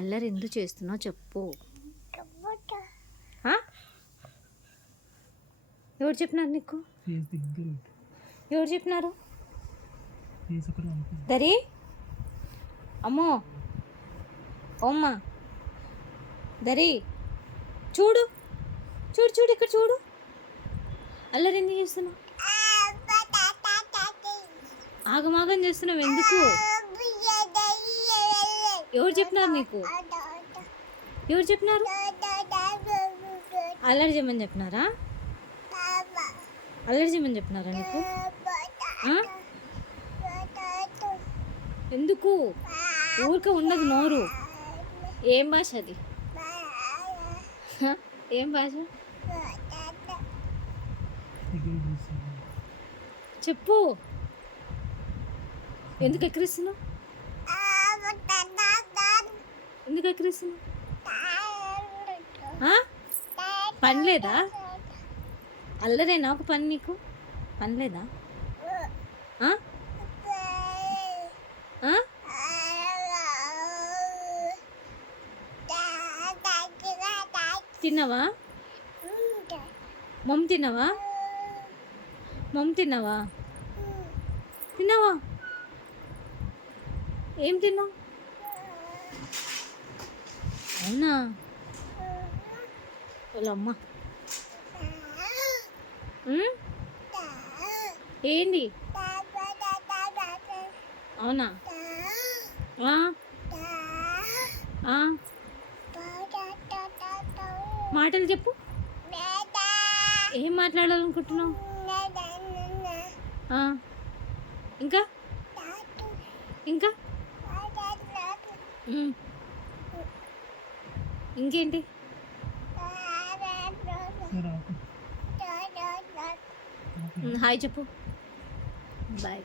అల్లరి ఎందుకు చేస్తున్నావు చెప్పు. ఎవరు చెప్పినారు నీకు? ఎవరు చెప్పినారు? దరి అమ్మో ఓమ్మా దరి చూడు చూడు చూడు ఇక్కడ చూడు. అల్లరి ఎందుకు చేస్తున్నావు? ఆగమాగం చేస్తున్నావు ఎందుకు? ఎవరు చెప్పినారు నీకు? ఎవరు చెప్పినారు? అల్లరి చేయమని చెప్పినారా? అల్లరి చేయమని చెప్పినారా నీకు? ఎందుకు? ఊరికే ఉండదు నోరు. ఏం భాష అది? ఏం భాష చెప్పు. ఎందుకు ఎక్కిరిస్తున్నావు? ఎందుకు ఎక్కిరిస్తున్నావు? పని లేదా? అల్లరేనా ఒక పని నీకు? పని లేదా? తిన్నావా? మమ్ తిన్నావా? మమ్ తిన్నావా? తిన్నావా? ఏం తిన్నావు? అవునా? వాళ్ళమ్మ ఏంటి? అవునా? మాటలు చెప్పు. ఏం మాట్లాడాలనుకుంటున్నావు? ఇంకా ఇంకా ఇంకేంటి? హాయ్ చెప్పు. బాయ్.